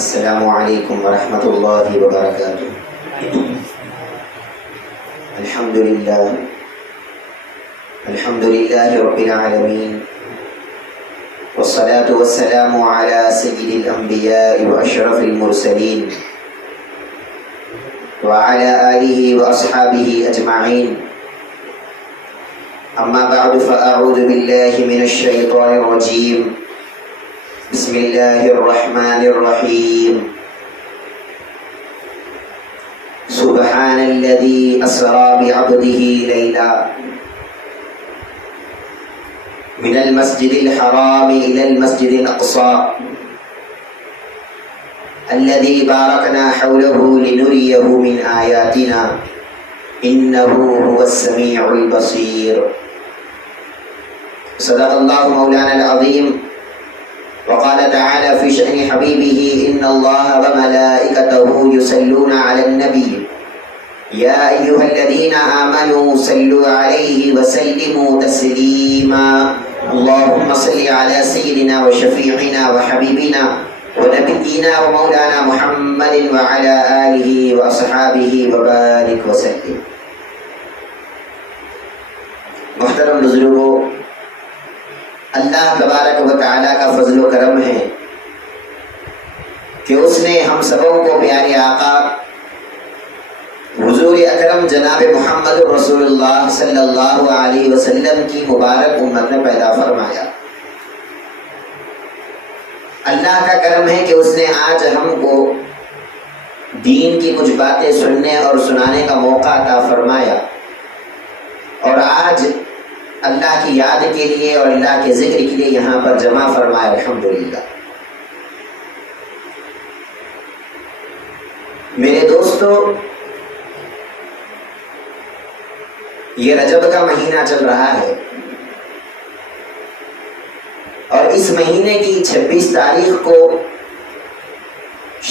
السلام علیکم ورحمۃ اللہ وبرکاتہ۔ الحمد للہ رب العالمین، والصلاة والسلام على سید الانبیاء واشرف المرسلین وعلى آلہ واصحابہ اجمعین، اما بعد فاعوذ باللہ من الشیطان الرجیم، بسم اللہ الرحمن الرحیم۔ سبحان الذی اسری بعبدہ لیلا من المسجد الحرام الى المسجد الاقصى الذي باركنا حوله لنريه من آياتنا إنه هو السميع البصير۔ صدق الله مولانا العظيم، وقال تعالى في شأن حبيبه إن الله وملائكته يصلون على النبي يا أيها الذين آمنوا صلوا عليه وسلموا تسليما اللهم صل على سيدنا وشفيعنا وحبيبنا ونبينا ومولانا محمد وعلى آله وأصحابه وبارك وسلم۔ محترم بزرگوں، اللہ تبارک و تعالیٰ کا فضل و کرم ہے کہ اس نے ہم سبوں کو پیارے آقا حضور اکرم جناب محمد رسول اللہ صلی اللہ علیہ وسلم کی مبارک امت میں پیدا فرمایا۔ اللہ کا کرم ہے کہ اس نے آج ہم کو دین کی کچھ باتیں سننے اور سنانے کا موقع عطا فرمایا، اور آج اللہ کی یاد کے لیے اور اللہ کے ذکر کے لیے یہاں پر جمع فرمایا۔ الحمدللہ۔ میرے دوستو، یہ رجب کا مہینہ چل رہا ہے، اور اس مہینے کی 26 تاریخ کو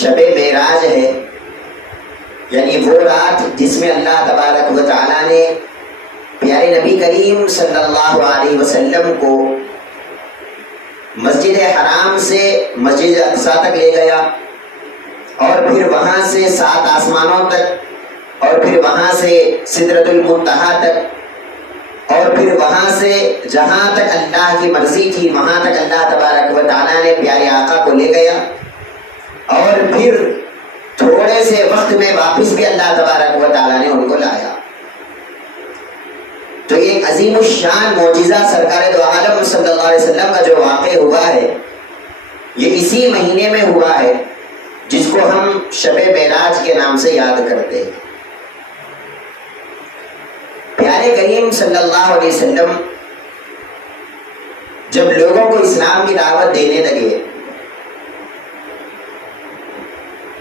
شب معراج ہے، یعنی وہ رات جس میں اللہ تبارک و تعالیٰ نے پیارے نبی کریم صلی اللہ علیہ وسلم کو مسجد حرام سے مسجد اقصیٰ تک لے گیا، اور پھر وہاں سے 7 آسمانوں تک، اور پھر وہاں سے سدرۃ المنتہا تک، اور پھر وہاں سے جہاں تک اللہ کی مرضی تھی وہاں تک اللہ تبارک و تعالیٰ نے پیارے آقا کو لے گیا، اور پھر تھوڑے سے وقت میں واپس بھی اللہ تبارک و تعالیٰ نے ان کو لایا۔ تو ایک عظیم الشان معجزہ سرکار دو عالم صلی اللہ علیہ وسلم کا جو واقع ہوا ہے، یہ اسی مہینے میں ہوا ہے جس کو ہم شب معراج کے نام سے یاد کرتے ہیں۔ پیارے کریم صلی اللہ علیہ وسلم جب لوگوں کو اسلام کی دعوت دینے لگے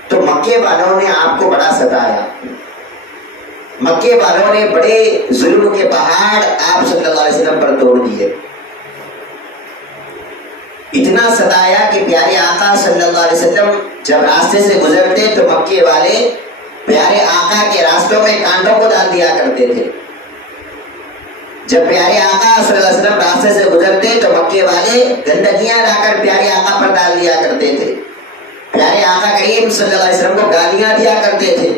تو مکے والوں نے آپ کو بڑا ستایا، مکے والوں نے بڑے ظلم کے پہاڑ آپ صلی اللہ علیہ وسلم پر توڑ دیے، اتنا ستایا کہ پیارے آقا صلی اللہ علیہ وسلم جب راستے سے گزرتے تو مکے والے پیارے آقا کے راستوں میں کانٹوں کو ڈال دیا کرتے تھے۔ جب پیارے آقا صلی اللہ علیہ وسلم راستے سے گزرتے تو مکے والے گندگیاں لا کر پیارے آقا پر ڈال دیا کرتے تھے، پیارے آقا کریم صلی اللہ علیہ وسلم کو گالیاں دیا کرتے تھے،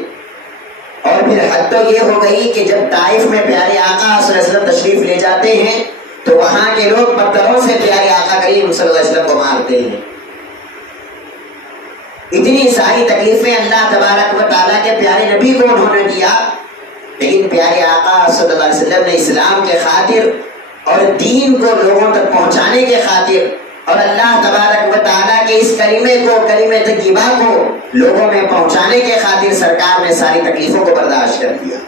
اور پھر حد تو یہ ہو گئی کہ جب طائف میں پیارے آقا صلی اللہ علیہ وسلم تشریف لے جاتے ہیں تو وہاں کے لوگ پتھروں سے پیارے آقا کریم صلی اللہ علیہ وسلم کو مارتے ہیں۔ اتنی ساری تکلیفیں اللہ تبارک و تعالیٰ کے پیارے نبی کو انہوں نے دیا، لیکن پیارے آقا صلی اللہ علیہ وسلم نے اسلام کے خاطر اور دین کو لوگوں تک پہنچانے کے خاطر اور اللہ تبارک و تعالیٰ کے اس کلمے کو، کلمہ طیبہ کو لوگوں میں پہنچانے کے خاطر سرکار نے ساری تکلیفوں کو برداشت کر دیا۔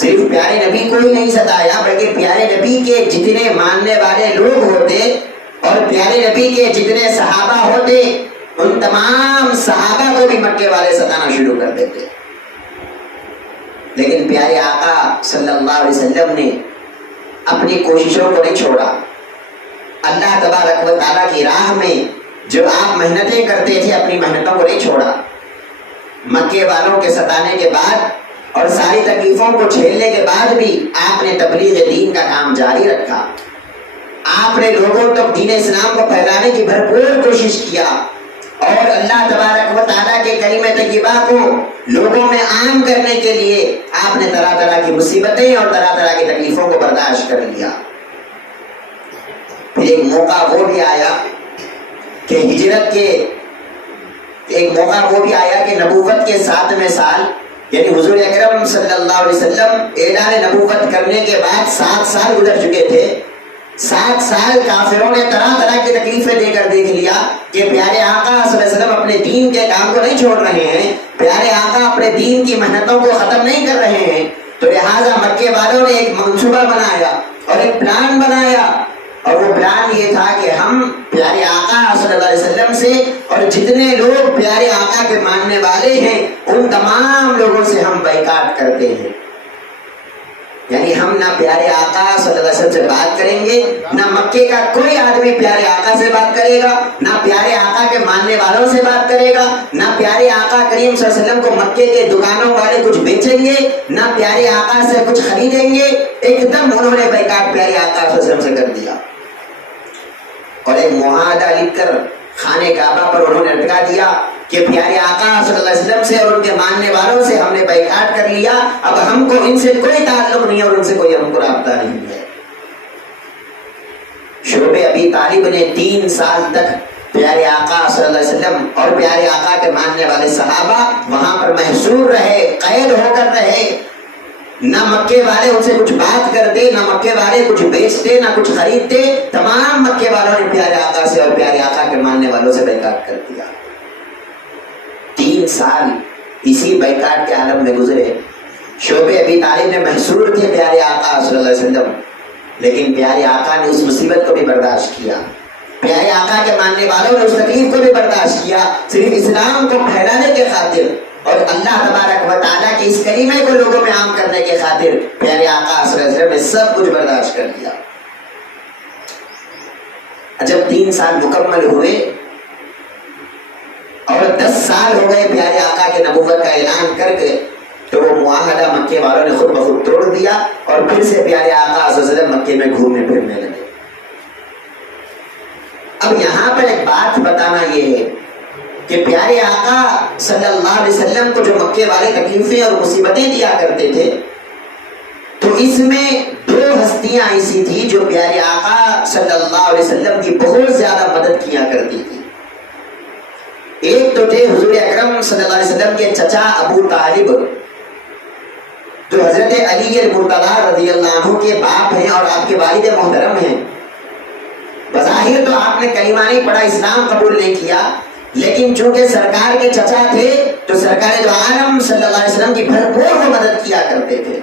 صرف پیارے نبی کو ہی نہیں ستایا، بلکہ پیارے نبی کے جتنے ماننے والے لوگ ہوتے اور پیارے نبی کے جتنے صحابہ ہوتے ان تمام صحابہ کو بھی مکے والے ستانا شروع کر دیتے، لیکن پیارے آقا صلی اللہ علیہ وسلم نے اپنی کوششوں کو نہیں چھوڑا۔ اللہ تبارک و تعالیٰ کی راہ میں جو آپ محنتیں کرتے تھے اپنی محنتوں کو نہیں چھوڑا۔ مکے والوں کے ستانے کے بعد اور ساری تکلیفوں کو جھیلنے کے بعد بھی آپ نے تبلیغ دین کا کام جاری رکھا۔ آپ نے لوگوں تک دین اسلام کو پھیلانے کی بھرپور کوشش کیا، اور اللہ تبارک و تعالیٰ کے کلمہ طیبہ کو لوگوں میں عام کرنے کے لیے آپ نے طرح طرح کی مصیبتیں اور طرح طرح کی تکلیفوں کو برداشت کر لیا۔ پھر ایک موقع وہ بھی آیا کہ ہجرت کے نبوت کے 7ویں سال، یعنی حضور اکرم صلی اللہ علیہ وسلم اعلان نبوت کرنے کے بعد 7 سال گزر چکے تھے۔ 7 سال کافروں نے طرح طرح کی تکلیفیں دے کر دیکھ لیا کہ پیارے آقا صلی اللہ علیہ وسلم اپنے دین کے کام کو نہیں چھوڑ رہے ہیں، پیارے آقا اپنے دین کی محنتوں کو ختم نہیں کر رہے ہیں۔ تو لہٰذا مکے والوں نے ایک منصوبہ بنایا اور ایک پلان بنایا، اور وہ پلان یہ تھا کہ ہم پیارے آقا صلی اللہ علیہ وسلم سے اور جتنے لوگ پیارے آقا کے ماننے والے ہیں ان تمام لوگوں سے ہم بائیکاٹ کرتے ہیں، یعنی ہم نہ پیارے آقا صلی اللہ علیہ وسلم سے بات کریں گے، نہ مکے کا کوئی آدمی پیارے آقا سے بات کرے گا، نہ پیارے آقا کے ماننے والوں سے بات کرے گا، نہ پیارے آقا کریم صلی اللہ علیہ وسلم کو مکے کے دکانوں والے کچھ بیچیں گے، نہ پیارے آقا سے کچھ خریدیں گے۔ ایک دم انہوں نے بائیکاٹ پیارے آقا صلی اللہ علیہ وسلم سے کر دیا، اور ایک معاہدہ لکھ کر خانے کعبہ پر انہوں نے لٹکا دیا کہ پیارے آقا صلی اللہ علیہ وسلم سے اور ان کے ماننے والوں سے ہم نے بائیکاٹ کر لیا، اب ہم کو ان سے کوئی تعلق نہیں اور ان سے کوئی ہم کو رابطہ نہیں ہے۔ شعبہ ابی طالب نے 3 سال تک پیارے آقا صلی اللہ علیہ وسلم اور پیارے آقا کے ماننے والے صحابہ وہاں پر محصور رہے، قید ہو کر رہے، نہ مکے والے ان سے کچھ بات کرتے، نہ مکے والے کچھ بیچتے، نہ کچھ خریدتے۔ تمام مکے والوں نے پیارے آقا سے اور پیارے آقا کے ماننے والوں سے بائیکاٹ کر دیا۔ 3 سال اسی بائیکاٹ کے عالم میں گزرے۔ شعبہ ابی طالب نے محصور تھے پیارے آقا صلی اللہ علیہ وسلم، لیکن پیارے آقا نے اس مصیبت کو بھی برداشت کیا، پیارے آقا کے ماننے والوں نے اس تکلیف کو بھی برداشت کیا، صرف اسلام کو پھیلانے کے خاطر اور اللہ تبارک و تعالیٰ کے اس کلمے کو لوگوں میں عام کرنے کے خاطر پیارے آقا صلی اللہ علیہ وسلم نے سب کچھ برداشت کر لیا۔ جب 3 سال مکمل ہوئے اور 10 سال ہو گئے پیارے آقا کے نبوت کا اعلان کر کے، تو وہ معاہدہ مکے والوں نے خود بخود توڑ دیا اور پھر سے پیارے آقا صلی اللہ علیہ وسلم مکے میں گھومنے پھرنے لگے۔ اب یہاں پر ایک بات بتانا یہ ہے کہ پیارے آقا صلی اللہ علیہ وسلم کو جو مکے والے تکلیفیں اور مصیبتیں دیا کرتے تھے، تو اس میں 2 ہستیاں ایسی تھی جو پیارے آقا صلی اللہ علیہ وسلم کی بہت زیادہ مدد کیا کرتی تھی۔ ایک تو تھے حضور اکرم صلی اللہ علیہ وسلم کے چچا ابو طالب، جو حضرت علی المرتضیٰ رضی اللہ عنہ کے باپ ہیں اور آپ کے والد محترم ہیں۔ بظاہر تو آپ نے کلمہ نہیں پڑھا، اسلام قبول نہیں کیا، لیکن چونکہ سرکار کے چچا تھے تو سرکار دو عالم صلی اللہ علیہ وسلم کی بھرپور مدد کیا کرتے تھے۔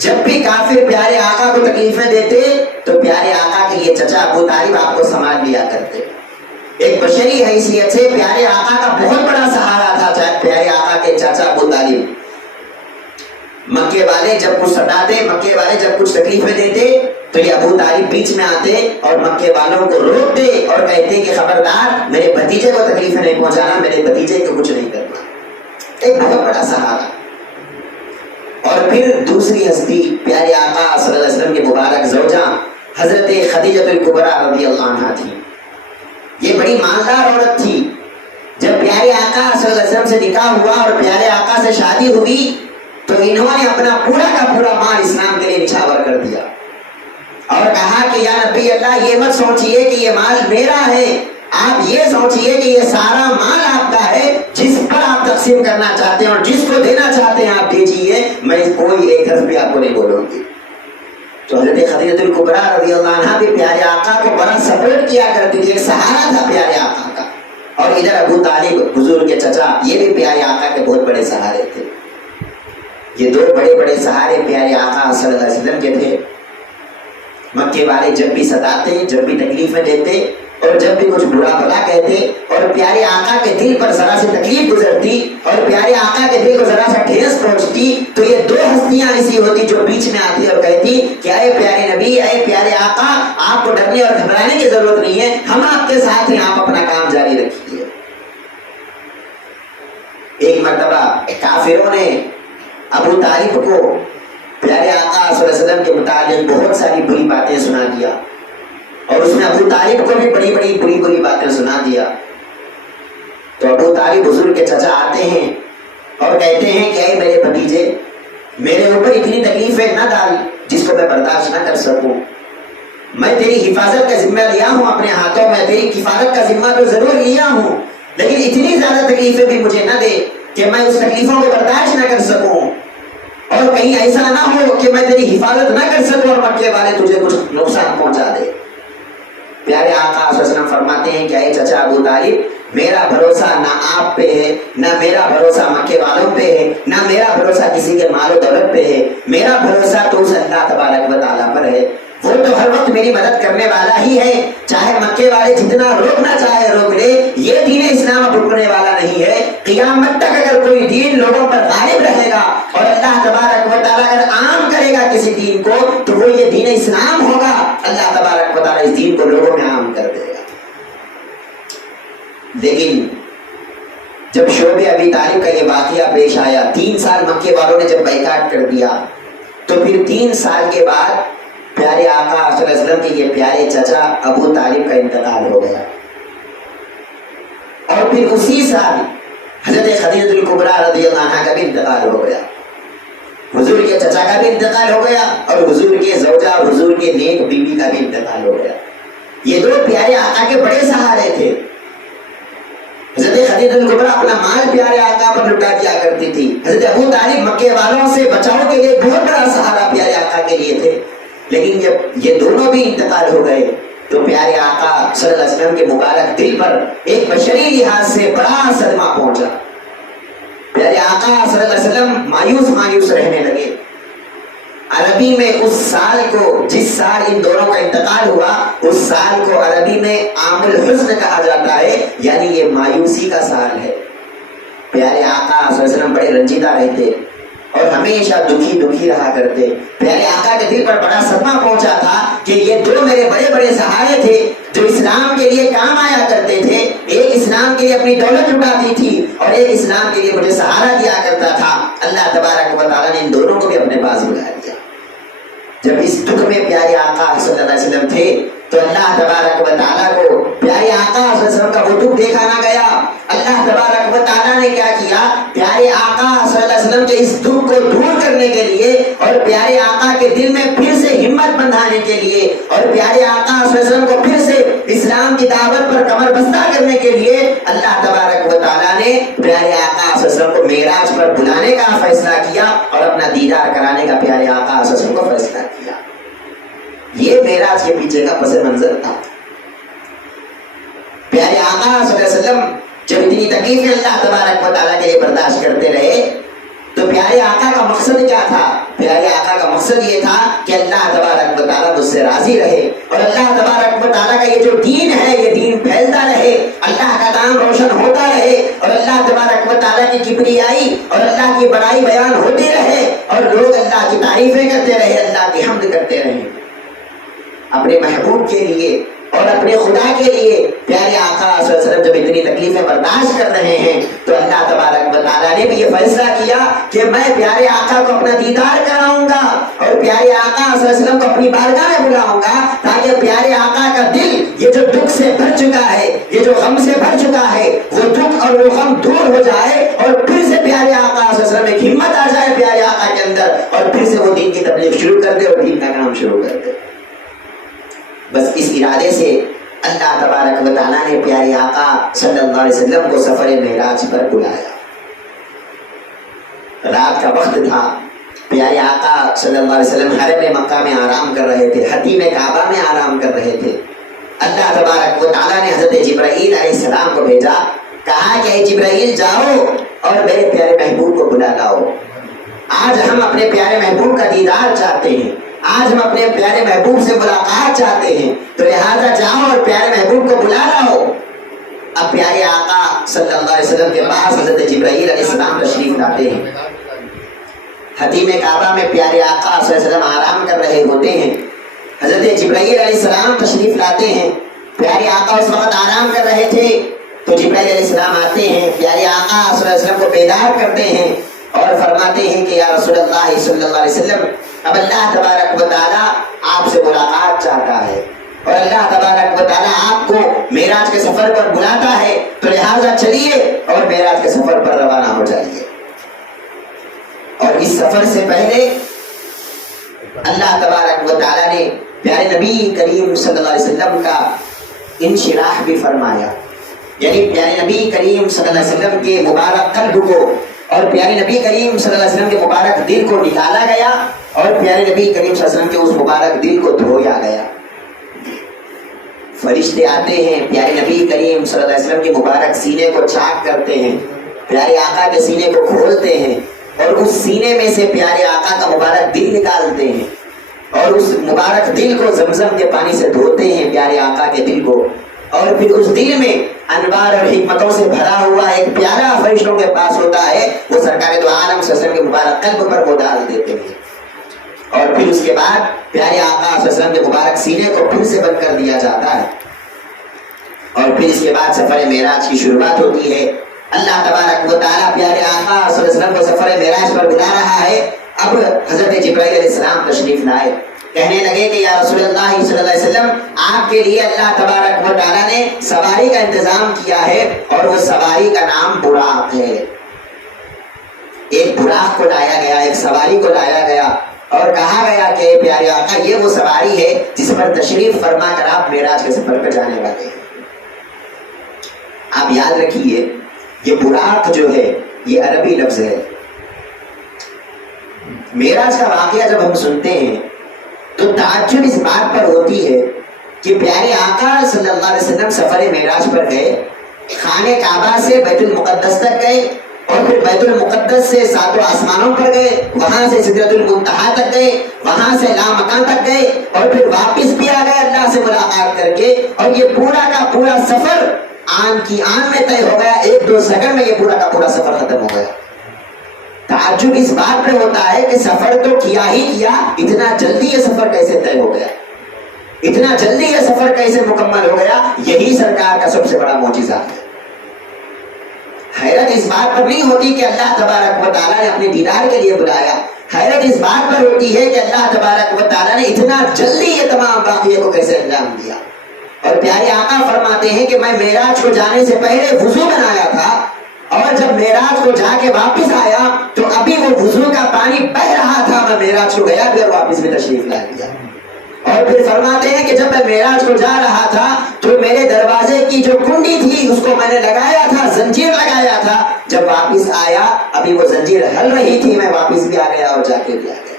جب بھی کافر پیارے آقا کو تکلیفیں دیتے تو پیارے آقا کے یہ چچا ابو طالب آپ کو سنبھال لیا کرتے۔ ایک بشری حیثیت سے پیارے آقا کا بہت بڑا سہارا تھا پیارے آقا کے چاچا ابو طالب۔ مکے والے جب کچھ ستاتے، مکے والے جب کچھ تکلیفیں دیتے تو یہ ابو طالب بیچ میں آتے اور مکے والوں کو روکتے اور کہتے کہ خبردار میرے بھتیجے کو تکلیفیں نہیں پہنچانا، میرے بھتیجے کو کچھ نہیں کرنا۔ ایک بہت بڑا سہارا۔ اور پھر دوسری ہستی پیارے آقا صلی اللہ علیہ وسلم کی مبارک زوجہ حضرت خدیجہ الکبریٰ رضی اللہ عنہا تھی۔ یہ بڑی مالدار عورت تھی۔ جب پیارے آقا صلی اللہ علیہ وسلم سے نکاح ہوا اور پیارے آقا سے شادی ہوئی تو انہوں نے اپنا پورا کا پورا مال اسلام کے لیے نچھاور کر دیا اور کہا کہ یا نبی اللہ، یہ مت سوچئے کہ یہ مال میرا ہے، آپ یہ سوچئے کہ یہ سارا مال آپ کا ہے، جس پر آپ تقسیم کرنا چاہتے ہیں اور جس کو دینا چاہتے ہیں آپ دیجئے، میں کوئی ایک حرف بھی آپ کو نہیں بولوں گی۔ تو حضرت خدیجہ الکبریٰ رضی اللہ عنہا بھی پیارے آقا کو بڑا سپورٹ کیا کرتی تھی، ایک سہارا تھا پیارے آقا کا۔ اور ادھر ابو طالب حضور کے چچا، یہ بھی پیارے آقا کے بہت بڑے سہارے تھے۔ یہ 2 بڑے بڑے سہارے پیارے آقا صلی اللہ علیہ وسلم کے تھے۔ مکے والے جب بھی ستاتے، جب بھی تکلیفیں دیتے اور جب بھی کچھ برا بھلا کہتے اور پیارے آقا کے دل پر ذرا سی تکلیف گزرتی اور پیارے آقا کے دل کو ذرا سا ٹھیس پہنچتی تو یہ 2 ہستیاں ایسی ہوتی جو بیچ میں آتی اور کہتی کہ اے پیارے نبی، اے پیارے آقا، آپ کو ڈرنے اور گھبرانے کی ضرورت نہیں ہے، ہم آپ کے ساتھ ہیں، آپ اپنا کام جاری رکھیے۔ ایک مرتبہ کافروں نے ابو طالب کو پیارے آقا صلی اللہ علیہ وسلم کے متعلق بہت ساری بری باتیں سنا دیا اور اس نے ابو طالب کو بھی بڑی بڑی بری باتیں سنا دیا۔ تو ابو طالب حضور کے چچا آتے ہیں اور کہتے ہیں کہ اے میرے بھتیجے، میرے اوپر اتنی تکلیفیں نہ ڈال جس کو میں برداشت نہ کر سکوں. میں تیری حفاظت کا ذمہ لیا ہوں اپنے ہاتھوں میں، تیری کفالت کا ذمہ تو ضرور لیا ہوں، لیکن اتنی زیادہ تکلیفیں بھی مجھے نہ دے کہ میں اس تکلیفوں کو برداشت نہ کر سکوں، اور کہیں ایسا نہ ہو کہ میں تیری حفاظت نہ کر سکوں اور مکے والے تجھے کچھ نقصان پہنچا دے. پیارے آقا صلی اللہ علیہ وسلم فرماتے ہیں کہ اے چچا ابو طالب، میرا بھروسہ نہ آپ پہ ہے، نہ میرا بھروسہ مکے والوں پہ ہے، نہ میرا بھروسہ کسی کے مال و دولت پہ ہے، میرا بھروسہ تو اس اللہ تبارک و تعالیٰ پر ہے. وہ تو ہر وقت میری مدد کرنے والا ہی ہے، چاہے مکے والے جتنا روکنا چاہے روک لے. یہ دین اسلام اب رکنے والا نہیں ہے. قیامت تک اگر کوئی دین لوگوں پر غالب رہے گا اور اللہ تبارک و تعالیٰ اگر عام کرے گا کسی دین کو، تو وہ یہ دین اسلام ہوگا. اللہ تبارک و تعالیٰ اس دین کو لوگوں میں عام کر دے گا. لیکن جب شعب ابی طالب کا یہ واقعہ پیش آیا، 3 سال مکے والوں نے جب بائیکاٹ کر دیا، تو پھر 3 سال کے بعد پیارے آقا صلی اللہ علیہ وسلم کے یہ پیارے چچا ابو طالب کا انتقال ہو گیا. اور پھر اسی سال حضرت خدیجہ الکبریٰ رضی اللہ عنہا کا بھی انتقال ہو گیا. حضور کے چچا کا بھی انتقال ہو گیا اور حضور کے زوجہ اور حضور کے نیک بیوی کا بھی انتقال ہو گیا. یہ 2 پیارے آقا کے بڑے سہارے تھے. حضرت خدیجہ الکبریٰ اپنا مال پیارے آقا پر لٹا دیا کرتی تھی. حضرت ابو طالب مکے والوں سے بچاؤ کے لیے بہت بڑا سہارا پیارے آقا کے لیے تھے. لیکن جب یہ دونوں بھی انتقال ہو گئے تو پیارے آقا صلی اللہ علیہ وسلم کے مبارک دل پر ایک بشری لحاظ سے بڑا صدمہ پہنچا. پیارے آقا صلی اللہ علیہ وسلم مایوس رہنے لگے. عربی میں اس سال کو، جس سال ان دونوں کا انتقال ہوا، اس سال کو عربی میں عام الحزن کہا جاتا ہے، یعنی یہ مایوسی کا سال ہے. پیارے آقا صلی اللہ علیہ وسلم بڑے رنجیدہ رہتے اور ہمیشہ دکھی رہا کرتے. پیارے آقا کے دل پر بڑا صدمہ پہنچا تھا کہ یہ 2 میرے بڑے سہارے تھے جو اسلام کے لیے کام آیا کرتے تھے. ایک اسلام کے لیے اپنی دولت لٹاتی تھی اور ایک اسلام کے لیے مجھے سہارا دیا کرتا تھا. اللہ تبارک و تعالیٰ نے ان دونوں کو بھی اپنے پاس بلا لیا. جب اس دکھ میں پیارے آقا صلی اللہ علیہ وسلم تھے تو اللہ تبارک و تعالیٰ کو پیارے آقا صلی اللہ علیہ وسلم کا وہ دکھ دیکھا نہ گیا. اللہ تبارک و تعالیٰ نے کیا کیا، پیارے آقا صلی اللہ علیہ وسلم کے اس دکھ کو دور کرنے کے لیے اور پیارے آقا کے دل میں پھر سے ہمت بندھانے کے لیے اور پیارے آقا صلی اللہ علیہ وسلم کو پھر سے اسلام کی دعوت پر کمر بستہ کرنے کے لیے اللہ تبارک و تعالیٰ نے پیارے آقا صلی اللہ علیہ وسلم کو معراج پر بلانے کا فیصلہ کیا اور اپنا دیدار کرانے کا پیارے آقا صلی اللہ علیہ وسلم کو فیصلہ کیا. یہ معراج کے پیچھے کا پس منظر تھا. پیارے آقا صلی اللہ علیہ وسلم جب اتنی تکلیفیں اللہ تبارک و تعالیٰ کے لیے برداشت کرتے رہے تو پیارے آقا کا مقصد کیا تھا؟ پیارے آقا کا مقصد یہ تھا کہ اللہ تبارک و تعالیٰ مجھ سے راضی رہے اور اللہ تبارک و تعالیٰ کا یہ جو دین ہے یہ دین پھیلتا رہے، اللہ کا نام روشن ہوتا رہے اور اللہ تبارک و تعالیٰ کی کبریائی اور اللہ کی بڑائی بیان ہوتی رہے اور لوگ اللہ کی تعریفیں کرتے رہے، اللہ کی حمد کرتے رہے. اپنے محبوب کے لیے اور اپنے خدا کے لیے پیارے آقا صلی اللہ علیہ وسلم جب اتنی تکلیفیں برداشت کر رہے ہیں تو اللہ تبارک و تعالیٰ نے بھی یہ فیصلہ کیا کہ میں پیارے آقا کو اپنا دیدار کراؤں گا اور پیارے آقا صلی اللہ علیہ وسلم کو اپنی بارگاہ میں بلاؤں گا تاکہ پیارے آقا کا دل یہ جو دکھ سے بھر چکا ہے، یہ جو غم سے بھر چکا ہے، وہ دکھ اور وہ غم دور ہو جائے اور پھر سے پیارے آقا صلی اللہ علیہ وسلم ایک ہمت آ جائے پیارے آقا کے اندر اور پھر سے وہ دین کی تبلیغ شروع کر دے اور دین کا کام شروع کر دے. بس اس ارادے سے اللہ تبارک و تعالیٰ نے پیارے آقا صلی اللہ علیہ وسلم کو سفر معراج پر بلایا. رات کا وقت تھا. پیارے آقا صلی اللہ علیہ وسلم حرم مکہ میں آرام کر رہے تھے، حتیم کعبہ میں آرام کر رہے تھے. اللہ تبارک و تعالیٰ نے حضرت جبرائیل علیہ السلام کو بھیجا، کہا کہ اے جبرائیل جاؤ اور میرے پیارے محبوب کو بلا لاؤ. آج ہم اپنے پیارے محبوب کا دیدار چاہتے ہیں، آج ہم اپنے پیارے محبوب سے ملاقات چاہتے ہیں، تو لہذا جاؤ اور پیارے محبوب کو بلا لاؤ. اب پیارے آقا صلی اللہ علیہ وسلم کے پاس حضرت جبرائیل علیہ السلام تشریف لاتے ہیں. حتیم کعبہ میں پیارے آقا صلی اللہ علیہ وسلم آرام کر رہے ہوتے ہیں. حضرت جبرائیل علیہ السلام تشریف لاتے ہیں. پیارے آقا اس وقت آرام کر رہے تھے تو جبرائیل علیہ السلام آتے ہیں، پیارے آقا صلی اللہ علیہ وسلم کو بیدار کرتے ہیں اور فرماتے ہیں کہ یا رسول اللہ صلی اللہ علیہ وسلم، اب اللہ تبارک و تعالیٰ آپ سے ملاقات چاہتا ہے. اور اللہ تبارک و تعالیٰ آپ کو معراج کے سفر پر بلاتا ہے، تو لہٰذا چلیے اور معراج کے سفر پر روانہ ہو جائیے۔ اور اس سفر سے پہلے اللہ تبارک و تعالیٰ نے پیارے نبی کریم صلی اللہ علیہ وسلم کا انشراح بھی فرمایا، یعنی پیارے نبی کریم صلی اللہ علیہ وسلم کے مبارک قلب کو اور پیارے نبی کریم صلی اللہ علیہ وسلم کے مبارک دل کو نکالا گیا اور پیارے نبی کریم صلی اللہ علیہ وسلم کے اس مبارک دل کو دھویا گیا۔ فرشتے آتے ہیں، پیارے نبی کریم صلی اللہ علیہ وسلم کے مبارک سینے کو چاک کرتے ہیں، پیارے آقا کے سینے کو کھولتے ہیں اور اس سینے میں سے پیارے آقا کا مبارک دل نکالتے ہیں اور اس مبارک دل کو زمزم کے پانی سے دھوتے ہیں، پیارے آقا کے دل کو، اور پھر اس دل میں انوار اور حکمتوں سے بھرا ہوا ایک پیارا فرشتوں کے پاس ہوتا ہے، وہ سرکار دو عالم صلی اللہ علیہ وسلم کے مبارک قلب پر وہ ڈال دیتے ہیں، اور پھر اس کے بعد پیارے آقا صلی اللہ علیہ وسلم کے مبارک سینے کو پھر سے بند کر دیا جاتا ہے، اور پھر اس کے بعد سفر معراج کی شروعات ہوتی ہے۔ اللہ تبارک و تعالیٰ پیارے آقا صلی اللہ علیہ وسلم کو سفر معراج پر بلا رہا ہے۔ اب حضرت جبرائیل علیہ السلام تشریف لائے، کہنے لگے کہ یا رسول اللہ صلی اللہ علیہ وسلم، آپ کے لیے اللہ تبارک و تعالیٰ نے سواری کا انتظام کیا ہے، اور وہ سواری کا نام براق ہے۔ ایک براق کو لایا گیا، ایک سواری کو لایا گیا اور کہا گیا کہ پیارے آقا یہ وہ سواری ہے جس پر تشریف فرما کر آپ معراج کے سفر پر جانے والے ہیں۔ آپ یاد رکھیے، یہ براق جو ہے یہ عربی لفظ ہے۔ معراج کا واقعہ جب ہم سنتے ہیں تو تعجب اس بات پر ہوتی ہے کہ پیارے آقا صلی اللہ علیہ وسلم سفر معراج پر گئے، خانہ کعبہ سے بیت المقدس تک گئے، اور پھر بیت المقدس سے ساتوں آسمانوں پر گئے، وہاں سے سدرۃ المنتہا تک گئے، وہاں سے لامکان تک گئے، اور پھر واپس بھی آ گئے اللہ سے ملاقات کر کے، اور یہ پورا کا پورا سفر آن کی آن میں طے ہو گیا، 1-2 سیکنڈ میں یہ پورا کا پورا سفر ختم ہو گیا۔ تعجب اس بات پہ ہوتا ہے کہ سفر تو کیا ہی کیا، اتنا جلدی یہ سفر کیسے طے ہو گیا، اتنا جلدی یہ سفر کیسے مکمل ہو گیا۔ یہی سرکار کا سب سے بڑا معجزہ ہے۔ حیرت اس بات پر نہیں ہوتی کہ اللہ تبارک و تعالیٰ نے اپنے دیدار کے لیے بلایا، حیرت اس بات پر ہوتی ہے کہ اللہ تبارک و تعالیٰ نے اتنا جلدی یہ تمام واقعے کو کیسے انجام دیا۔ اور پیارے آقا فرماتے ہیں کہ میں معراج کو جانے سے پہلے وضو بنایا تھا، اور جب معراج کو جا کے واپس آیا تو ابھی وہ وضو کا پانی بہ رہا تھا، میں معراج کو گیا بھی اور واپس بھی تشریف لا دیا۔ اور پھر فرماتے ہیں کہ جب میں معراج کو جا رہا تھا تو میرے دروازے کی جو کنڈی تھی اس کو میں نے لگایا تھا، زنجیر لگایا تھا، جب واپس آیا ابھی وہ زنجیر ہل رہی تھی، میں واپس بھی آ گیا اور جا کے بھی آ گیا۔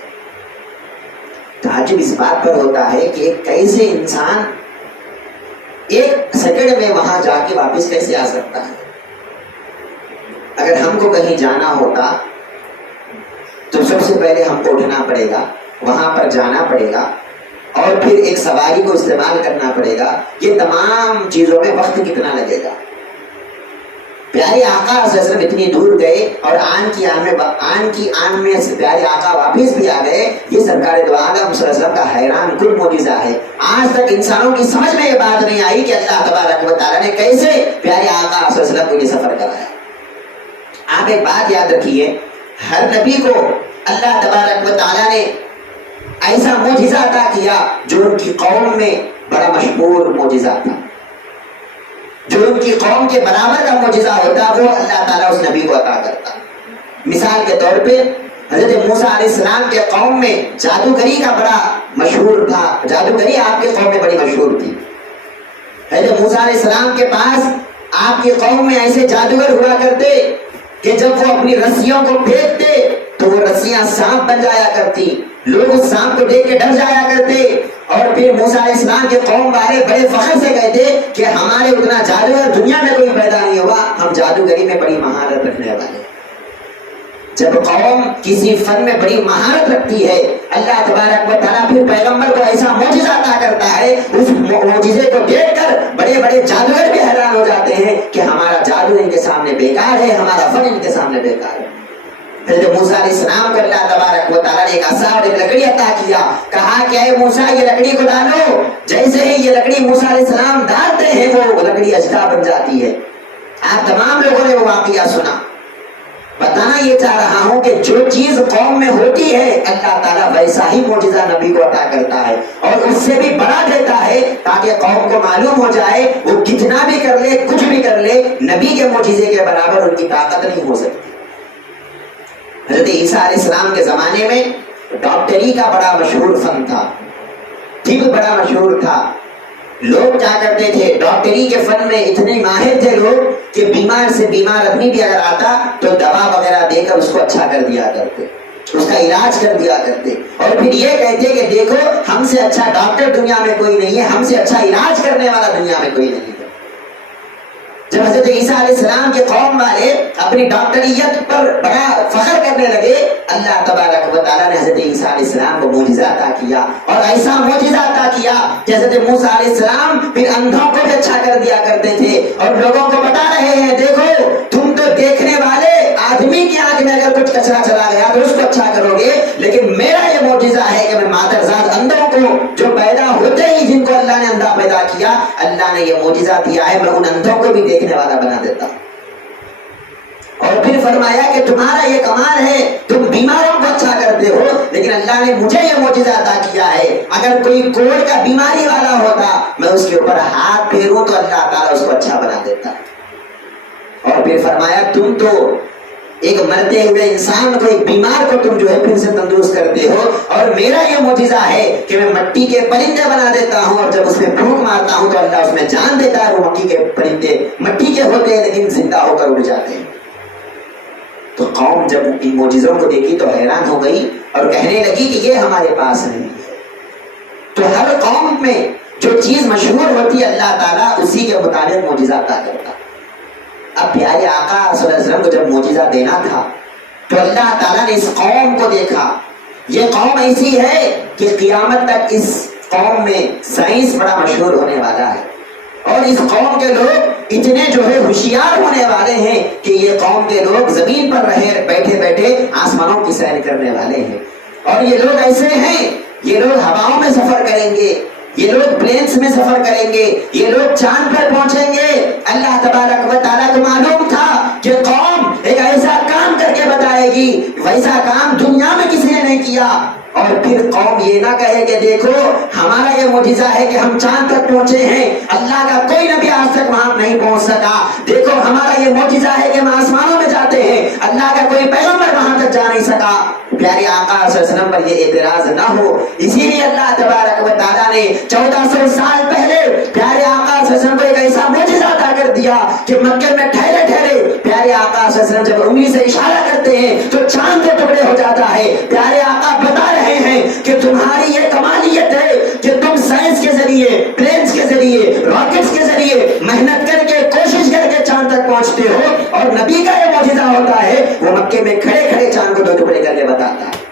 تعجب اس بات پر ہوتا ہے کہ کیسے انسان 1 سیکنڈ میں وہاں جا کے واپس کیسے آ سکتا ہے۔ اگر ہم کو کہیں جانا ہوتا تو سب سے پہلے ہم کو اٹھنا پڑے گا، وہاں پر جانا پڑے گا، اور پھر ایک سواری کو استعمال کرنا پڑے گا۔ یہ تمام چیزوں میں وقت کتنا لگے گا۔ پیارے آقا صلی اللہ علیہ وسلم اتنی دور گئے اور آن کی آن میں پیارے آقا واپس بھی آ گئے۔ یہ سرکار دو عالم صلی اللہ علیہ وسلم کا حیران کن معجزہ ہے۔ آج تک انسانوں کی سمجھ میں یہ بات نہیں آئی کہ اللہ تبارک و تعالیٰ نے کیسے پیارے آقا صلی اللہ علیہ وسلم کو یہ سفر کرایا۔ آپ ایک بات یاد رکھیے، ہر نبی کو اللہ تبارک و تعالیٰ نے ایسا معجزہ عطا کیا جو ان کی قوم میں بڑا مشہور معجزہ تھا، جو ان کی قوم کے برابر کا معجزہ ہوتا وہ اللہ تعالیٰ اس نبی کو عطا کرتا۔ مثال کے طور پہ حضرت موسیٰ علیہ السلام کے قوم میں جادوگری کا بڑا مشہور تھا، جادوگری آپ کی قوم میں بڑی مشہور تھی۔ حضرت موسیٰ علیہ السلام کے پاس آپ کی قوم میں ایسے جادوگر ہوا کرتے کہ جب وہ اپنی رسیوں کو پھینکتے تو وہ رسیاں سانپ بن جایا کرتی، لوگ اس سانپ کو دیکھ کے ڈر جایا کرتے، اور پھر موسیٰ علیہ السلام کے قوم والے بڑے فخر سے کہتے کہ ہمارے اتنا جادوگر دنیا میں کوئی پیدا نہیں ہوا، ہم جادوگری میں بڑی مہارت رکھنے والے۔ جب قوم کسی فن میں بڑی مہارت رکھتی ہے، اللہ تبارک و تعالیٰ پھر پیغمبر کو ایسا معجزہ عطا کرتا ہے، اس معجزے کو دیکھ کر بڑے بڑے جادوگر بھی حیران ہو جاتے ہیں کہ ہمارا جادو ان کے سامنے بیکار ہے، ہمارا فن ان کے سامنے بیکار ہے۔ حضرت موسیٰ علیہ السلام کو اللہ تبارک و تعالیٰ نے ایک عصا اور ایک لکڑی عطا کیا، کہا کہ اے موسیٰ یہ لکڑی کو ڈالو۔ جیسے ہی یہ لکڑی موسیٰ علیہ السلام ڈالتے ہیں وہ لکڑی اجدا بن جاتی ہے۔ آپ تمام لوگوں نے وہ واقعہ سنا۔ بتانا یہ چاہ رہا ہوں کہ جو چیز قوم میں ہوتی ہے اللہ تعالیٰ ویسا ہی معجزہ نبی کو عطا کرتا ہے اور اس سے بھی بڑا دیتا ہے تاکہ قوم کو معلوم ہو جائے وہ کتنا بھی کر لے کچھ بھی کر لے نبی کے معجزے کے برابر ان کی طاقت نہیں ہو سکتی. حضرت عیسیٰ علیہ السلام کے زمانے میں ڈاکٹری کا بڑا مشہور فن تھا, طب بڑا مشہور تھا. لوگ کیا کرتے تھے, ڈاکٹری کے فن میں اتنے ماہر تھے لوگ کہ بیمار سے بیمار آدمی بھی اگر آتا تو دوا وغیرہ دے کر اس کو اچھا کر دیا کرتے, اس کا علاج کر دیا کرتے اور پھر یہ کہتے کہ دیکھو ہم سے اچھا ڈاکٹر دنیا میں کوئی نہیں ہے, ہم سے اچھا علاج کرنے والا دنیا میں کوئی نہیں ہے. جب حضرت عیسیٰ علیہ السلام کے قوم والے اپنی ڈاکٹریت پر بڑا فخر کرنے لگے, اللہ تبارک و تعالیٰ نے حضرت عیسیٰ علیہ السلام کو معجزہ عطا کیا اور ایسا معجزہ عطا کیا کہ حضرت موسیٰ علیہ السلام پھر اندھوں کو بھی اچھا کر دیا کرتے تھے اور لوگوں کو بتا رہے ہیں دیکھو تم تو دیکھنے والے آدمی کی آنکھ میں اگر کچھ کچرا چلا گیا تو اس کو اچھا کرو گے, لیکن میرا یہ معجزہ ہے کہ میں مادرزاد اندھوں کو جو پیدا ہوتے ہی جن کو اللہ نے اندھا پیدا کیا اللہ نے یہ معجزہ دیا ہے, میں ان اندھوں کو بھی دیکھنے والا بنا دیتا ہوں. اور پھر فرمایا کہ تمہارا یہ کمال ہے تم بیماروں کو اچھا کرتے ہو, لیکن اللہ نے مجھے یہ معجزہ عطا کیا ہے اگر کوئی کوڑ کا بیماری والا ہوتا میں اس کے اوپر ہاتھ پھیروں تو اللہ تعالیٰ اس کو اچھا بنا دیتا. اور پھر فرمایا تم تو ایک مرتے ہوئے انسان کو, ایک بیمار کو تم جو ہے پھر سے تندرست کرتے ہو, اور میرا یہ معجزہ ہے کہ میں مٹی کے پرندے بنا دیتا ہوں اور جب اس میں پھونک مارتا ہوں تو اللہ اس میں جان دیتا ہے. وہ مٹی کے پرندے مٹی کے ہوتے ہیں لیکن زندہ ہو کر اڑ جاتے ہیں. تو قوم جب ان معجزوں کو دیکھی تو حیران ہو گئی اور کہنے لگی کہ یہ ہمارے پاس نہیں ہے. تو ہر قوم میں جو چیز مشہور ہوتی ہے اللہ تعالیٰ اسی کے مطابق معجزہ عطا کرتا. اب پیارے آقا صلی اللہ علیہ وسلم کو جب معجزہ دینا تھا تو اللہ تعالیٰ نے اس قوم کو دیکھا, یہ قوم ایسی ہے کہ قیامت تک اس قوم میں سائنس بڑا مشہور ہونے والا ہے اور اس قوم کے لوگ اتنے جو ہے ہوشیار ہونے والے ہیں کہ یہ قوم کے لوگ زمین پر رہے بیٹھے بیٹھے آسمانوں کی سیر کرنے والے ہیں. اور یہ لوگ ایسے ہیں, یہ لوگ ہواؤں میں سفر کریں گے, یہ لوگ پلینس میں سفر کریں گے, یہ لوگ چاند پر پہنچیں گے. اللہ تبارک و تعالیٰ کو معلوم تھا کہ قوم ایک ایسا کام کر کے بتائے گی ویسا کام دنیا میں کسی نے نہیں کیا. اور پھر قوم یہ نہ کہے کہ دیکھو ہمارا یہ معجزہ ہے کہ ہم چاند تک پہنچے ہیں, اللہ کا کوئی نبی آج تک وہاں نہیں پہنچ سکا. دیکھو ہمارا یہ معجزہ ہے کہ ہم آسمانوں میں جاتے ہیں, اللہ کا کوئی پیغمبر وہاں تک جا نہیں سکا. پیارے آقا صلی اللہ علیہ وسلم پر یہ اعتراض نہ ہو, اسی لیے اللہ تبارک و تعالیٰ نے 1400 سال پہلے پیارے آقا صلی اللہ علیہ وسلم کو ایک ایسا معجزہ عطا کر دیا کہ مکے میں ٹھہرے ٹھہرے پیارے آقا صلی اللہ علیہ وسلم جب انگلی سے اشارہ کرتے ہیں تو چاند کے ٹکڑے ہو جاتا ہے. پیارے آقا بتا رہے ہیں کہ تمہاری یہ کمالیت ہے کہ تم سائنس کے ذریعے, پلینس کے ذریعے, راکٹس کے ذریعے محنت کر کے کوشش کر کے چاند تک پہنچتے ہو, اور نبی کا یہ معجزہ ہوتا ہے وہ مکے میں کھڑے کھڑے چاند کو 2 ٹکڑے کر کے بتاتا ہے.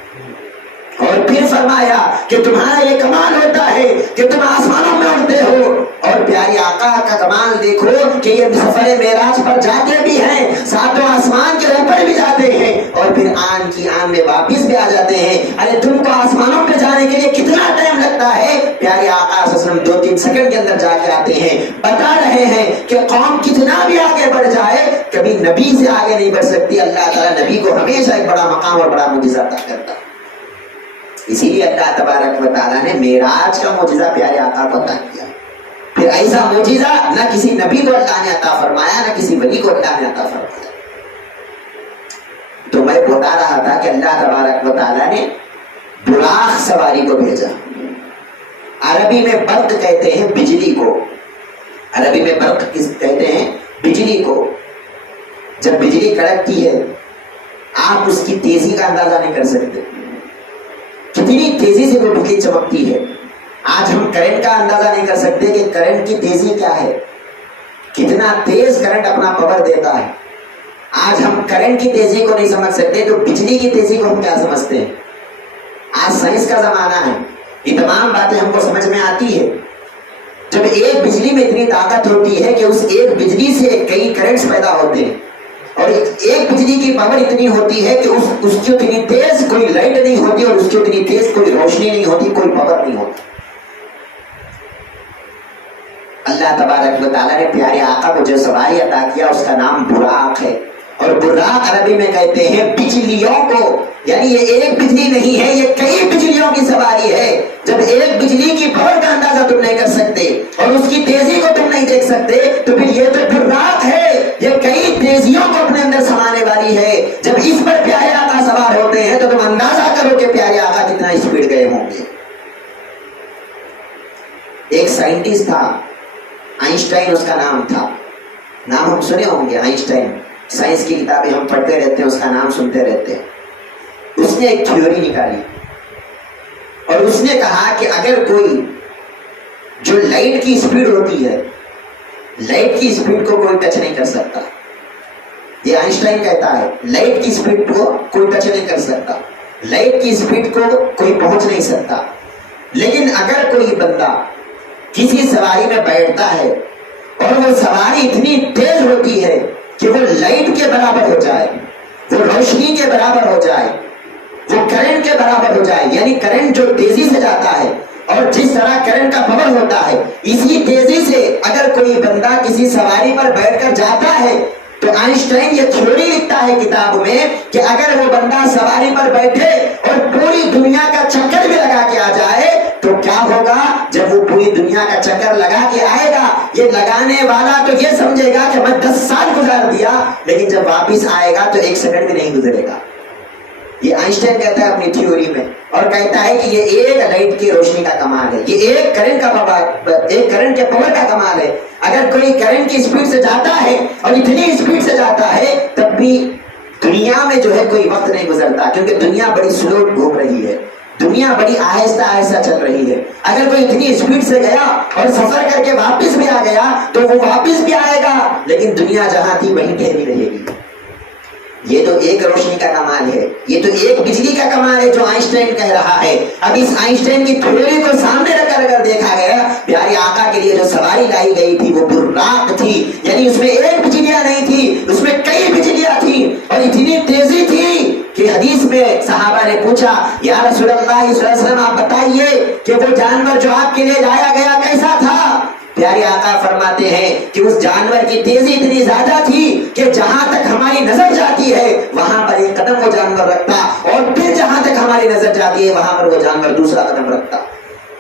اور پھر فرمایا کہ تمہارا یہ کمال ہوتا ہے کہ تم آسمانوں میں اڑتے ہو. اور پیاری آقا کا کمال دیکھو کہ یہ سفر معراج پر جاتے بھی ہیں, 7 آسمان کے اوپر بھی جاتے ہیں اور پھر آن کی آن میں واپس بھی آ جاتے ہیں. ارے تم کو آسمانوں پہ جانے کے لیے کتنا ٹائم لگتا ہے؟ پیارے آقا صلی اللہ علیہ وسلم 2-3 سیکنڈ کے اندر جا کے آتے ہیں. بتا رہے ہیں کہ قوم کتنا بھی آگے بڑھ جائے کبھی نبی سے آگے نہیں بڑھ سکتی. اللہ تعالیٰ نبی کو ہمیشہ ایک بڑا مقام اور بڑا معجزہ عطا کرتا. اسی لیے اللہ تبارک و تعالیٰ نے معراج کا معجزہ پیارے آقا کو عطا کیا. پھر ایسا معجزہ نہ کسی نبی کو اللہ نے عطا فرمایا نہ کسی ولی کو اللہ نے عطا فرمایا. تو میں بتا رہا تھا کہ اللہ تبارک و تعالیٰ نے براق سواری کو بھیجا. عربی میں برق کہتے ہیں بجلی کو, عربی میں برق کہتے ہیں بجلی کو. جب بجلی کڑکتی ہے آپ اس کی تیزی کا اندازہ نہیں کر سکتے, کتنی تیزی سے وہ بجلی چمکتی ہے. آج ہم کرنٹ کا اندازہ نہیں کر سکتے کہ کرنٹ کی تیزی کیا ہے, کتنا تیز کرنٹ اپنا پاور دیتا ہے. آج ہم کرنٹ کی تیزی کو نہیں سمجھ سکتے تو بجلی کی تیزی کو ہم کیا سمجھتے ہیں. آج سائنس کا زمانہ ہے, یہ تمام باتیں ہم کو سمجھ میں آتی ہے. جب ایک بجلی میں اتنی طاقت ہوتی ہے کہ اس ایک بجلی سے کئی کرنٹس پیدا ہوتے ہیں, اور ایک بجلی کی پاور اتنی ہوتی ہے کہ اس کی اتنی تیز کوئی لائٹ نہیں ہوتی اور اس کی اتنی تیز کوئی روشنی نہیں ہوتی, کوئی پاور نہیں ہوتی. اللہ تبارک و تعالیٰ نے پیارے آقا کو جو سواری عطا کیا اس کا نام براق ہے. اور براق عربی میں کہتے ہیں بجلیوں کو، یعنی یہ ایک بجلی نہیں ہے، یہ کئی بجلیوں کی سواری ہے۔ جب ایک بجلی کی پاور کا اندازہ تم نہیں کر سکتے اور اس کی تیزی کو تم نہیں دیکھ سکتے تو پھر یہ تو براق ہے، یہ کئی تیزیوں کو اپنے اندر سمانے والی ہے۔ جب اس پر پیارے آقا سوار ہوتے ہیں تو تم اندازہ کرو کہ پیارے آقا کتنا اسپیڈ گئے ہوں گے۔ ایک سائنٹسٹ تھا، آئنسٹائن اس کا نام تھا، نام ہم سنے ہوں گے آئنسٹائن، سائنس کی کتابیں ہم پڑھتے رہتے ہیں، اس کا نام سنتے رہتے ہیں۔ اس نے ایک تھیوری نکالی اور اس نے کہا کہ اگر کوئی جو لائٹ کی اسپیڈ ہوتی ہے، لائٹ کی اسپیڈ کو کوئی ٹچ نہیں کر سکتا، یہ آئنسٹائن کہتا ہے لائٹ کی اسپیڈ کو کوئی ٹچ نہیں کر سکتا، لائٹ کی اسپیڈ کو کوئی پہنچ نہیں سکتا، لیکن اگر کوئی بندہ کسی سواری میں بیٹھتا ہے اور وہ سواری اتنی تیز ہوتی ہے کہ وہ لائٹ کے برابر ہو جائے، وہ روشنی کے برابر ہو جائے، وہ کرنٹ کے برابر ہو جائے، یعنی کرنٹ جو تیزی سے جاتا ہے اور جس طرح کرنٹ کا پاور ہوتا ہے اسی تیزی سے اگر کوئی بندہ کسی سواری پر بیٹھ کر جاتا ہے تو آئنسٹائن یہ تھیوری لکھتا ہے کتاب میں کہ اگر وہ بندہ سواری پر بیٹھے اور پوری دنیا کا چکر بھی لگا کے آ جائے تو کیا ہوگا؟ جب وہ پوری دنیا کا چکر لگا کے آئے گا، یہ لگانے والا تو یہ سمجھے گا کہ میں 10 سال گزار دیا، لیکن جب واپس آئے گا تو 1 سیکنڈ بھی نہیں گزرے گا۔ یہ آئنسٹائن کہتا ہے اپنی تھیوری میں، اور کہتا ہے کہ یہ ایک لائٹ کی روشنی کا کمال ہے، یہ ایک کرنٹ کے پاور کا کمال ہے۔ اگر کوئی کرنٹ کی اسپیڈ سے جاتا ہے اور اتنی اسپیڈ سے جاتا ہے تب بھی دنیا میں جو ہے کوئی وقت نہیں گزرتا، کیونکہ دنیا بڑی سلو گھوم رہی ہے، دنیا بڑی آہستہ آہستہ چل رہی ہے۔ اگر کوئی اتنی اسپیڈ سے گیا اور سفر کر کے واپس بھی آ گیا تو وہ واپس بھی آئے گا، لیکن دنیا جہاں تھی وہیں ٹھہری رہے گی۔ یہ تو ایک روشنی کا کمال ہے، یہ تو ایک بجلی کا کمال ہے جو آئنسٹائن کہہ رہا ہے۔ اب اس آئنسٹائن کی تھیوری کو سامنے رکھ کر اگر دیکھا گیا، پیارے آقا کے لیے جو سواری لائی گئی تھی وہ براق تھی، یعنی اس میں ایک بجلیاں نہیں تھی، اس میں کئی بجلیاں تھیں، اور اتنی تیزی تھی کہ حدیث میں صحابہ نے پوچھا یا رسول اللہ صلی اللہ علیہ وسلم آپ بتائیے کہ وہ جانور جو آپ کے لیے لایا گیا کیسا تھا؟ پیارے آقا فرماتے ہیں کہ اس جانور کی تیزی اتنی زیادہ تھی کہ جہاں تک ہماری نظر جاتی ہے وہاں پر ایک قدم وہ جانور رکھتا، اور پھر جہاں تک ہماری نظر جاتی ہے وہاں پر وہ جانور دوسرا قدم رکھتا۔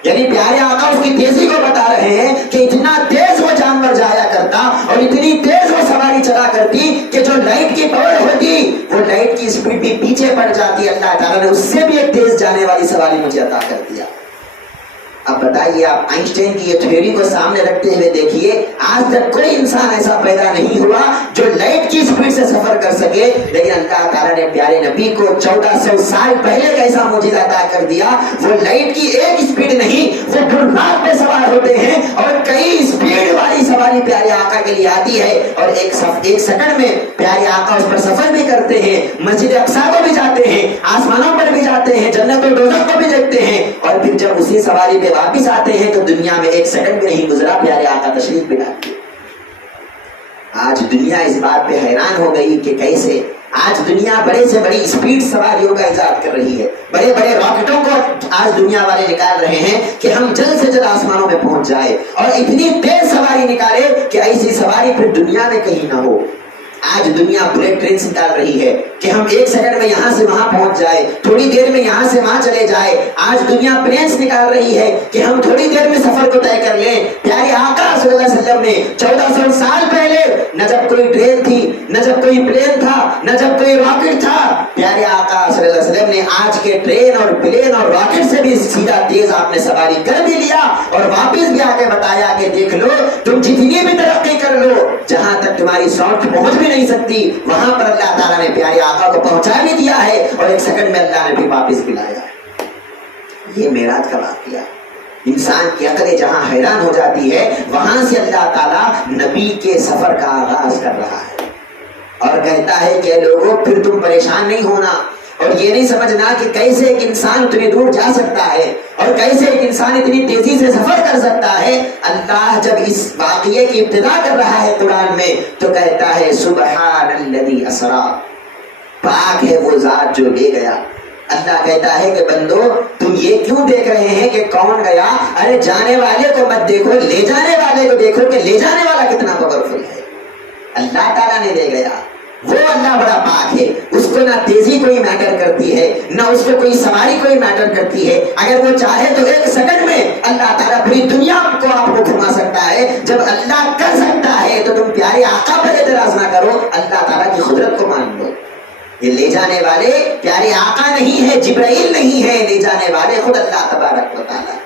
یعنی پیارے آقا اس کی تیزی کو بتا رہے ہیں کہ اتنا تیز وہ جانور جایا کرتا اور اتنی تیز وہ سواری چلا کرتی کہ جو لائٹ کی پاور ہوتی وہ لائٹ کی اسپیڈ بھی پیچھے پڑ جاتی۔ اللہ تعالیٰ نے اس سے بھی ایک تیز جانے والی سواری مجھے عطا کر دیا۔ اب بتائیے آپ آئنسٹائن کی یہ تھیوری کو سامنے رکھتے ہوئے دیکھیے، آج تک کوئی انسان ایسا پیدا نہیں ہوا جو لائٹ کی اسپیڈ سے سفر کر سکے، لیکن اللہ تعالیٰ نے پیارے نبی کو 1400 سال پہلے ایسا معجزہ عطا کر دیا۔ وہ لائٹ کی ایک اسپیڈ نہیں، وہ براق پہ سوار ہوتے ہیں اور کئی اسپیڈ والی سواری پیارے آقا کے لیے آتی ہے، اور ایک سیکنڈ میں پیارے آقا اس پر سفر بھی کرتے ہیں، مسجد اقصیٰ کو بھی جاتے ہیں، آسمانوں پر بھی جاتے ہیں، جنت و دوزخ کو بھی دیکھتے ہیں، اور پھر جب اسی سواری پہ واپس آتے ہیں تو دنیا میں 1 سیکنڈ بھی نہیں گزرا، پیارے آقا تشریف بھی لاتے۔ آج دنیا اس بات پہ حیران ہو گئی کہ کیسے آج دنیا بڑے سے بڑی اسپیڈ سواریوں کا ایجاد کر رہی ہے، بڑے بڑے راکٹوں کو آج دنیا والے نکال رہے ہیں کہ ہم جلد سے جلد آسمانوں میں پہنچ جائے، اور اتنی تیز سواری نکالے کہ ایسی سواری پھر دنیا میں کہیں نہ ہو۔ آج دنیا بلیٹ ٹرین نکال رہی ہے کہ ہم 1 سیکنڈ میں یہاں سے وہاں پہنچ جائے، تھوڑی دیر میں یہاں سے وہاں چلے جائے۔ آج دنیا پلینس نکال رہی ہے کہ ہم تھوڑی دیر میں سفر کو طے کر لیں۔ پیارے آقا صلی اللہ علیہ وسلم نے 1400 سال پہلے نہ جب کوئی ٹرین تھی، نہ جب کوئی پلین تھا، نہ جب کوئی راکٹ تھا، پیارے آقا صلی اللہ علیہ وسلم نے آج کے ٹرین اور پلین اور راکٹ سے بھی سیدھا تیز آپ نے سواری کر بھی لیا، اور واپس بھی آ کے بتایا کہ دیکھ لو تم جتنی بھی ترقی کر لو، جہاں تک تمہاری سوچ پہنچ بھی نہیں سکتی وہاں پر اللہ تعالیٰ نے پیارے آقا کو پہنچا بھی دیا ہے، اور 1 سیکنڈ میں اللہ نے بھی واپس بھی لایا ہے۔ یہ معراج کا واقعہ، انسان کی عقل جہاں حیران ہو جاتی ہے وہاں سے اللہ تعالیٰ نبی کے سفر کا آغاز کر رہا ہے، اور کہتا ہے کہ لوگوں پھر تم پریشان نہیں ہونا، اور یہ نہیں سمجھنا کہ کیسے ایک انسان اتنی دور جا سکتا ہے اور کیسے ایک انسان اتنی تیزی سے سفر کر سکتا ہے۔ اللہ جب اس واقعے کی ابتدا کر رہا ہے قرآن میں تو کہتا ہے سبحان الذی اسرا، پاک ہے وہ ذات جو لے گیا۔ اللہ کہتا ہے کہ بندو تم یہ کیوں دیکھ رہے ہیں کہ کون گیا؟ ارے جانے والے کو مت دیکھو، لے جانے والے کو دیکھو کہ لے جانے والا کتنا پاورفل ہے۔ اللہ تعالیٰ نے لے گیا، وہ اللہ بڑا پاک ہے، اس کو نہ تیزی کوئی میٹر کرتی ہے، نہ اس کو کوئی سواری کوئی میٹر کرتی ہے۔ اگر وہ چاہے تو ایک سیکنڈ میں اللہ تعالیٰ پوری دنیا کو آپ کو گھما سکتا ہے۔ جب اللہ کر سکتا ہے تو تم پیارے آقا پر اعتراض نہ کرو، اللہ تعالیٰ کی قدرت کو مان لو۔ یہ لے جانے والے پیارے آقا نہیں ہے، جبرائیل نہیں ہے، لے جانے والے خود اللہ تبارک و تعالیٰ۔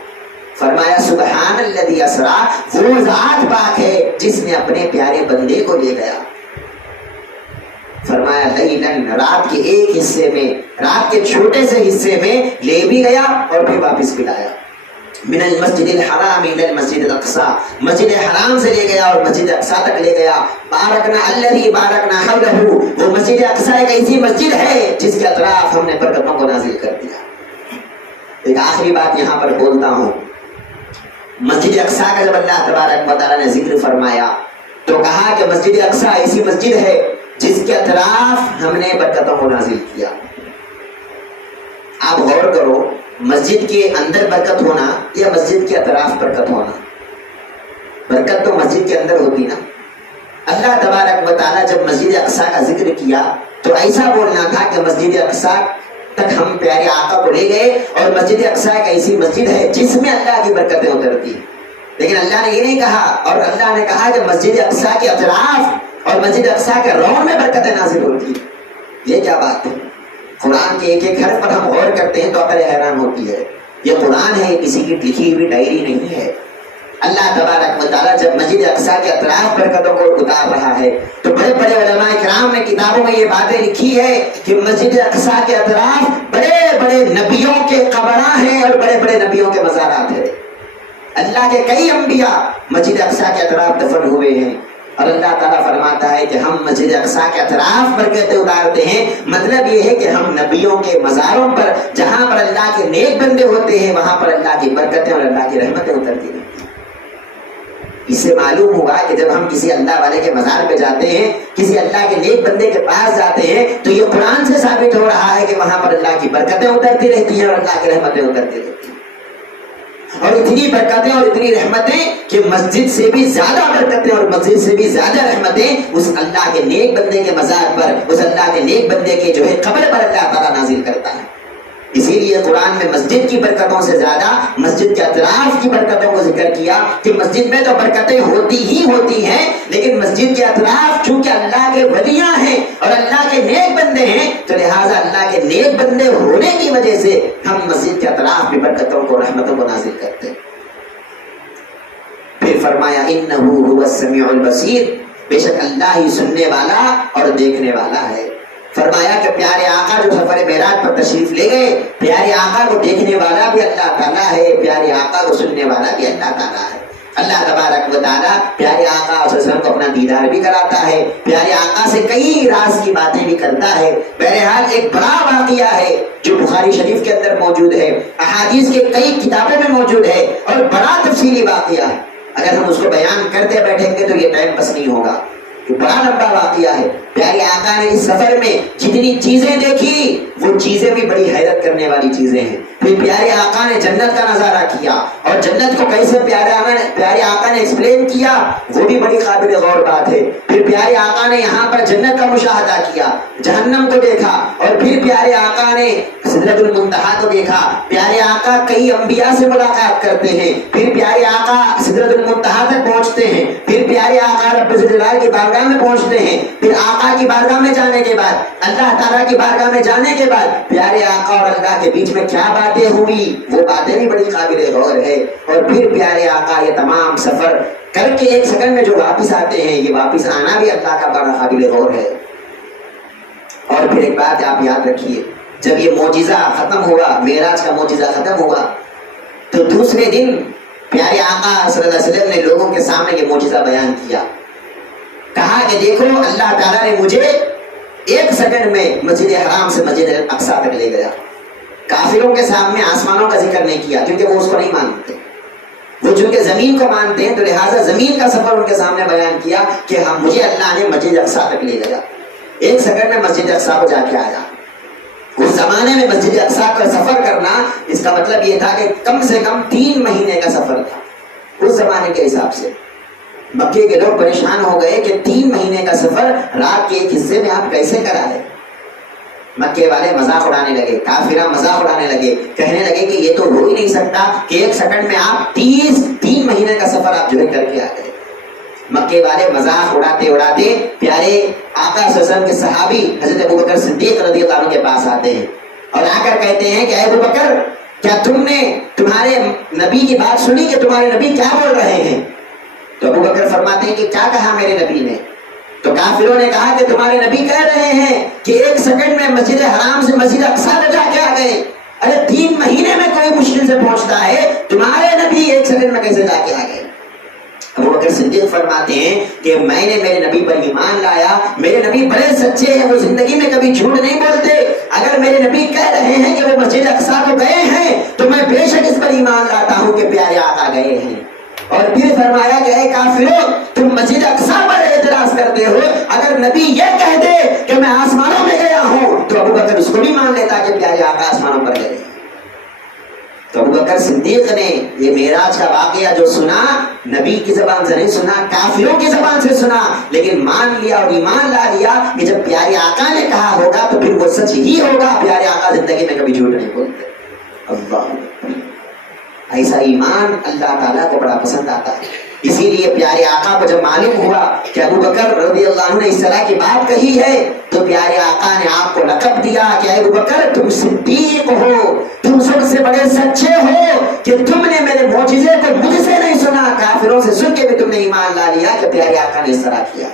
فرمایا سبحان الذی اسریٰ، وہ ذات پاک ہے جس نے اپنے پیارے بندے کو لے گیا۔ فرمایا لیلاً، رات کے ایک حصے میں، رات کے چھوٹے سے حصے میں لے بھی گیا اور پھر واپس بھی لایا۔ من المسجد الحرام الى المسجد الاقصی، مسجد حرام سے لے گیا اور مسجد اقصی تک لے گیا۔ بارکنا الذی بارکنا حولہ، وہ مسجد اقصی ایک ایسی مسجد ہے جس کے اطراف ہم نے برکتوں کو نازل کر دیا۔ ایک آخری بات یہاں پر بولتا ہوں، مسجد اقصی کا جب اللہ تبارک و تعالیٰ نے ذکر فرمایا تو کہا کہ مسجد اقصی ایسی مسجد ہے جس کے اطراف ہم نے برکتوں کو نازل کیا۔ آپ غور کرو، مسجد کے اندر برکت ہونا یا مسجد کے اطراف برکت ہونا؟ برکت تو مسجد کے اندر ہوتی نا۔ اللہ تبارک و تعالیٰ جب مسجد اقصی کا ذکر کیا تو ایسا بولنا تھا کہ مسجد اقصی تک ہم پیارے آقا کو لے گئے اور مسجد اقصی ایک ایسی مسجد ہے جس میں اللہ کی برکتیں اترتی۔ لیکن اللہ نے یہ نہیں کہا، اور اللہ نے کہا کہ مسجد اقصی کے اطراف اور مسجد اقصی کے رون میں برکتیں نازل ہوتی۔ یہ کیا بات ہے؟ قرآن کے ایک ایک حرف پر ہم غور کرتے ہیں تو عقل حیران ہوتی ہے۔ یہ قرآن ہے، کسی کی لکھی ہوئی ڈائری نہیں ہے۔ اللہ تبارک و تعالیٰ جب مسجد اقصی کے اطراف برکتوں کو اتار رہا ہے تو بڑے بڑے علماء کرام نے کتابوں میں یہ باتیں لکھی ہے کہ مسجد اقصی کے اطراف بڑے بڑے نبیوں کے قبراں ہیں اور بڑے بڑے نبیوں کے مزارات ہیں۔ اللہ کے کئی انبیاء مسجد اقصی کے اطراف دفن ہوئے ہیں، اور اللہ تعالیٰ فرماتا ہے کہ ہم مسجد اقصی کے اطراف برکتیں اتارتے ہیں۔ مطلب یہ ہے کہ ہم نبیوں کے مزاروں پر، جہاں پر اللہ کے نیک بندے ہوتے ہیں، وہاں پر اللہ کی برکتیں اور اللہ کی رحمتیں اترتی ہیں۔ اس سے معلوم ہوا کہ جب ہم کسی اللہ والے کے مزار پہ جاتے ہیں، کسی اللہ کے نیک بندے کے پاس جاتے ہیں، تو یہ قرآن سے ثابت ہو رہا ہے کہ وہاں پر اللہ کی برکتیں اترتی رہتی ہیں اور اللہ کی رحمتیں اترتی رہتی ہیں۔ اور اتنی برکتیں اور اتنی رحمتیں کہ مسجد سے بھی زیادہ برکتیں اور مسجد سے بھی زیادہ رحمتیں اس اللہ کے نیک بندے کے مزار پر، اس اللہ کے نیک بندے کے جو ہے قبر پر اللہ تعالیٰ نازل کرتا ہے۔ اسی لیے قرآن میں مسجد کی برکتوں سے زیادہ مسجد کے اطراف کی برکتوں کو ذکر کیا کہ مسجد میں تو برکتیں ہوتی ہی ہوتی ہیں، لیکن مسجد کے اطراف چونکہ اللہ کے ولیاں ہیں اور اللہ کے نیک بندے ہیں، تو لہٰذا اللہ کے نیک بندے ہونے کی وجہ سے ہم مسجد کے اطراف کی برکتوں کو، رحمتوں کو نازل کرتے ہیں۔ پھر فرمایا انہ هو السمیع البصیر، بے شک اللہ ہی سننے والا اور دیکھنے والا ہے۔ فرمایا کہ پیارے آقا جو سفر معراج پر تشریف لے گئے، پیارے آقا کو دیکھنے والا بھی اللہ تعالیٰ ہے، پیارے آقا کو سننے والا بھی اللہ تعالیٰ ہے۔ اللہ تبارک و تعالیٰ پیارے آقا صلی اللہ علیہ وسلم کو اپنا دیدار بھی کراتا ہے، پیارے آقا سے کئی راز کی باتیں بھی کرتا ہے۔ بہرحال ایک بڑا واقعہ ہے جو بخاری شریف کے اندر موجود ہے، احادیث کے کئی کتابوں میں موجود ہے، اور بڑا تفصیلی واقعہ ہے۔ اگر ہم اس کو بیان کرتے بیٹھیں گے تو یہ ٹائم بس نہیں ہوگا، بڑا لمبا واقعہ ہے۔ پیارے آقا نے اس سفر میں جتنی چیزیں دیکھی وہ چیزیں بھی بڑی حیرت کرنے والی چیزیں ہیں۔ پھر پیارے آقا نے جنت کا نظارہ کیا، اور جنت کو کیسے پیارے آقا نے ایکسپلین کیا، وہ بھی بڑی قابل غور بات ہے۔ پھر پیارے آقا نے یہاں پر جنت کا مشاہدہ کیا، جہنم کو دیکھا، اور پھر پیارے آقا نے سدرۃ المنتہا کو دیکھا۔ پیارے آقا کئی انبیاء سے ملاقات کرتے ہیں، پھر پیارے آقا سدرۃ المنتہا تک پہنچتے ہیں، پھر پیارے آقا رب ذوالجلال کی بارگاہ میں پہنچتے ہیں، پھر آقا کی بارگاہ میں جانے کے بعد، اللہ تعالیٰ کی بارگاہ میں جانے کے بعد پیارے آقا اور اللہ کے بیچ میں کیا باتیں ہوئی، وہ باتیں بھی بڑی قابل غور ہے۔ اور پھر پیارے آقا یہ تمام سفر کر کے ایک سیکنڈ میں جو واپس آتے ہیں، یہ واپس آنا بھی اللہ کا بڑا قابل غور ہے۔ اور پھر ایک بات آپ یاد رکھیے، جب یہ معجزہ ختم ہوا، معراج کا معجزہ ختم ہوا، تو دوسرے دن پیارے آقا صلی اللہ علیہ وسلم نے لوگوں کے سامنے یہ معجزہ بیان کیا، کہا کہ دیکھو اللہ تعالیٰ نے مجھے ایک سیکنڈ میں مسجد حرام سے مسجد اقصی تک لے گیا۔ کافروں کے سامنے آسمانوں کا ذکر نہیں کیا کیونکہ وہ اس کو نہیں مانتے، وہ چونکہ زمین کو مانتے ہیں تو لہٰذا زمین کا سفر ان کے سامنے بیان کیا کہ ہم مجھے اللہ نے مسجد اقصی تک لے گیا، ایک سیکنڈ میں مسجد اقصی کو جا کے آیا۔ اس زمانے میں مسجد اقصی کا سفر کرنا، اس کا مطلب یہ تھا کہ کم سے کم 3 مہینے کا سفر تھا اس زمانے کے حساب سے۔ مکے کے لوگ پریشان ہو گئے کہ 3 مہینے کا سفر رات کے ایک حصے میں آپ کیسے کرائے؟ مکے والے مذاق اڑانے لگے، کافرہ مذاق اڑانے لگے، کہنے لگے کہ یہ تو ہو ہی نہیں سکتا کہ 1 سیکنڈ میں آپ 3 مہینے کا سفر آپ جو ہے کر کے آ گئے۔ مکے والے مذاق اڑاتے اڑاتے پیارے آقا صلی اللہ علیہ وسلم کے صحابی حضرت ابوبکر صدیق رضی اللہ عنہ کے پاس آتے ہیں اور آ کر کہتے ہیں کہ اے ابوبکر، کیا تم نے تمہارے نبی کی بات سنی کہ تمہارے نبی کیا بول رہے ہیں؟ تو ابوبکر فرماتے ہیں کہ کیا کہا میرے نبی نے؟ تو کافروں نے کہا کہ تمہارے نبی کہہ رہے ہیں کہ 1 سیکنڈ میں مسجد حرام سے مسجد اقصیٰ میں جا کے آ گئے۔ ارے 3 مہینے میں کوئی مشکل سے پہنچتا ہے، تمہارے نبی 1 سیکنڈ میں کیسے جا کے آ گئے؟ ابوبکر صدیق فرماتے ہیں کہ میں نے میرے نبی پر ایمان لایا، میرے نبی بڑے سچے ہیں، وہ زندگی میں کبھی جھوٹ نہیں بولتے۔ اگر میرے نبی کہہ رہے ہیں کہ وہ مسجد اقصیٰ کو گئے ہیں تو میں بے شک اس پر ایمان لاتا ہوں کہ پیارے آقا گئے ہیں۔ اور پھر فرمایا کہ اے کافروں، تم مسجد اقصیٰ پر اعتراض کرتے ہو، اگر نبی یہ کہہ دے کہ میں آسمانوں میں گیا ہوں تو ابوبکر اس کو بھی مان لیتا کہ پیارے آقا آسمانوں پر گئے۔ تو ابوبکر صدیق نے یہ معراج کا واقعہ جو سنا، نبی کی زبان سے نہیں سنا، کافروں کی زبان سے سنا، لیکن مان لیا اور ایمان لا لیا کہ جب پیارے آقا نے کہا ہوگا تو پھر وہ سچ ہی ہوگا۔ پیارے آقا زندگی میں کبھی جھوٹ نہیں بولتے۔ اللہ، ایسا ایمان اللہ تعالیٰ کو بڑا پسند آتا ہے۔ اسی لیے پیارے آقا کو جب معلوم ہوا کہ ابوبکر رضی اللہ عنہ نے اس طرح کی بات کہی ہے تو پیارے آقا نے آپ کو لقب دیا کہ اے ابوبکر، تم صدیق ہو، تم سب سے بڑے سچے ہو کہ تم نے میرے معجزے کو مجھ سے نہیں سنا، کافروں سے سن کے بھی تم نے ایمان لا لیا کہ پیارے آقا نے اس طرح کیا۔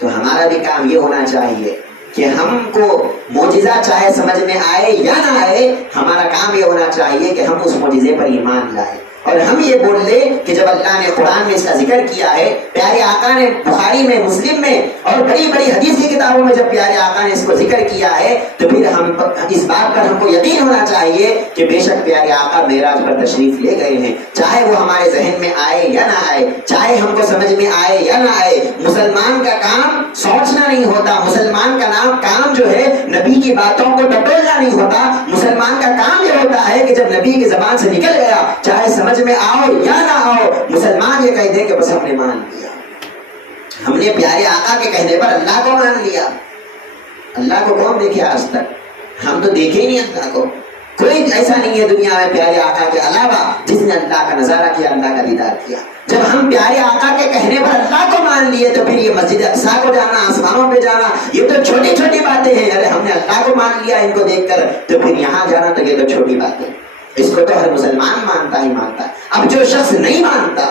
تو ہمارا بھی کام یہ ہونا چاہیے کہ ہم کو معجزہ چاہے سمجھ میں آئے یا نہ آئے، ہمارا کام یہ ہونا چاہیے کہ ہم اس معجزے پر ایمان لائیں اور ہم یہ بول لیں کہ جب اللہ نے قرآن میں اس کا ذکر کیا ہے، پیارے آقا نے بخاری میں، مسلم میں اور بڑی بڑی حدیث کی کتابوں میں جب پیارے آقا نے اس کو ذکر کیا ہے تو پھر ہم اس بات پر ہم کو یقین ہونا چاہیے کہ بے شک پیارے آقا معراج پر تشریف لے گئے ہیں، چاہے وہ ہمارے ذہن میں آئے یا نہ آئے، چاہے ہم کو سمجھ میں آئے یا نہ آئے۔ مسلمان کا کام سوچنا نہیں ہوتا، مسلمان کا کام جو ہے نبی کی باتوں کو ٹٹولنا نہیں ہوتا، مسلمان کا کام یہ ہوتا ہے کہ جب نبی کی زبان سے نکل گیا، چاہے سمجھ میں آؤ یا نہ آؤ، مسلمان یہ کہہ دے کہ بس ہم نے مان لیا، ہم نے پیارے آقا کے کہنے پر اللہ کو مان لیا۔ اللہ کو کون دیکھے آج تک؟ ہم تو دیکھے ہی نہیں اللہ کو، کوئی ایسا نہیں ہے دنیا میں پیارے آقا کے علاوہ جس نے اللہ کا نظارہ کیا، اللہ کا دیدار کیا۔ جب ہم پیارے آقا کے کہنے پر اللہ کو مان لیے تو پھر یہ مسجد اقصیٰ کو جانا، آسمانوں پہ جانا، یہ تو چھوٹی چھوٹی باتیں ہیں۔ ارے ہم نے اللہ کو مان لیا ان کو دیکھ کر، تو پھر یہاں جانا تو یہ تو چھوٹی بات ہے، اس کو تو ہر مسلمان مانتا ہی مانتا ہے۔ اب جو شخص نہیں مانتا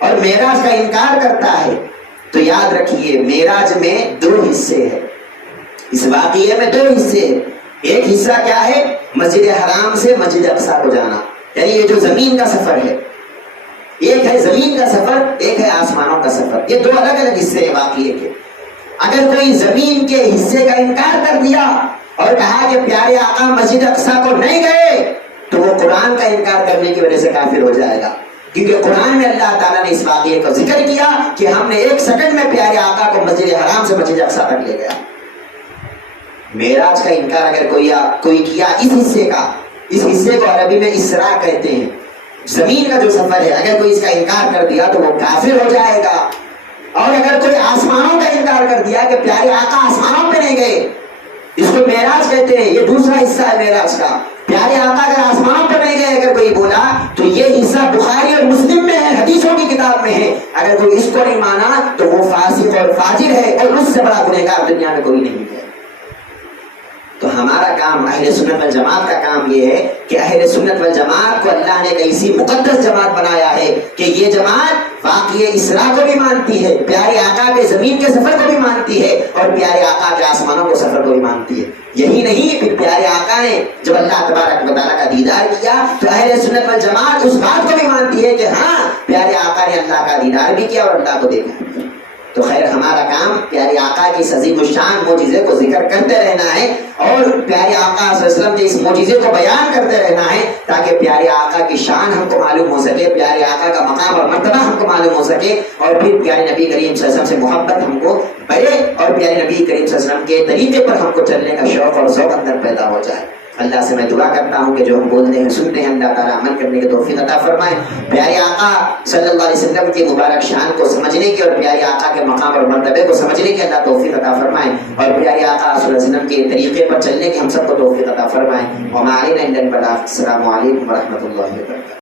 اور معراج کا انکار کرتا ہے تو یاد رکھیے معراج میں 2 حصے ہیں، اس واقعے میں 2 حصے ہیں۔ ایک حصہ کیا ہے؟ مسجد حرام سے مسجد اقصیٰ کو جانا، یعنی یہ جو زمین کا سفر ہے، ایک ہے زمین کا سفر، ایک ہے آسمانوں کا سفر، یہ 2 الگ الگ حصے ہیں واقعے کے۔ اگر کوئی زمین کے حصے کا انکار کر دیا اور کہا کہ پیارے آقا مسجد اقصیٰ کو نہیں گئے تو وہ قرآن کا انکار کرنے کی وجہ سے کافر ہو جائے گا، کیونکہ قرآن میں اللہ تعالیٰ نے اس واقعے کا ذکر کیا کہ ہم نے 1 سیکنڈ میں پیارے آقا کو مسجد حرام سے مسجد اقصیٰ تک لے گیا۔ معراج کا انکار اگر کوئی کیا اس حصے کا، اس حصے کو عربی میں اسراء کہتے ہیں، زمین کا جو سفر ہے، اگر کوئی اس کا انکار کر دیا تو وہ کافر ہو جائے گا۔ اور اگر کوئی آسمانوں کا انکار کر دیا کہ پیارے آقا آسمانوں پہ نہیں گئے، اس کو معراج کہتے ہیں، یہ دوسرا حصہ ہے معراج کا۔ پیارے آقا اگر آسمانوں پر نہیں گئے اگر کوئی بولا تو یہ حصہ بخاری اور مسلم میں ہے، حدیثوں کی کتاب میں ہے۔ اگر کوئی اس کو نہیں مانا تو وہ فاسق اور فاجر ہے، اور اس سے بڑا گنہگار دنیا میں کوئی نہیں ہے۔ تو ہمارا کام، اہل سنت والجماعت کا کام یہ ہے کہ اہل سنت والجماعت کو اللہ نے ایک ایسی مقدس جماعت بنایا ہے کہ یہ جماعت واقعی اسراء کو بھی مانتی ہے، پیارے آقا کے زمین کے سفر کو بھی مانتی ہے، اور پیارے آقا کے آسمانوں کے سفر کو بھی مانتی ہے۔ یہی نہیں، پھر پیارے آقا نے جب اللہ تبارک و تعالیٰ کا دیدار کیا تو اہل سنت والجماعت اس بات کو بھی مانتی ہے کہ ہاں پیارے آقا نے اللہ کا دیدار بھی کیا اور اللہ کو دیکھا۔ تو خیر ہمارا کام پیارے آقا کی اس عظیم الشان معجزے کو ذکر کرتے رہنا ہے اور پیارے آقا صلی اللہ علیہ وسلم کے اس معجزے کو بیان کرتے رہنا ہے تاکہ پیارے آقا کی شان ہم کو معلوم ہو سکے، پیارے آقا کا مقام اور مرتبہ ہم کو معلوم ہو سکے، اور پھر پیارے نبی کریم صلی اللہ علیہ وسلم سے محبت ہم کو بڑھے اور پیارے نبی کریم صلی اللہ علیہ وسلم کے طریقے پر ہم کو چلنے کا شوق اور ذوق اندر پیدا ہو جائے۔ اللہ سے میں دعا کرتا ہوں کہ جو ہم بولتے ہیں سنتے ہیں اللہ تعالیٰ عمل کرنے کی توفیق عطا فرمائے. پیارے آقا صلی اللہ علیہ وسلم کی مبارک شان کو سمجھنے کی اور پیارے آقا کے مقام اور مرتبے کو سمجھنے کی اللہ توفیق عطا فرمائے, اور پیارے آقا صلی اللہ علیہ وسلم کے طریقے پر چلنے کی ہم سب کو توفیق عطا فرمائے. وما علینا الا البلاغ. السلام علیکم ورحمۃ اللہ وبرکاتہ.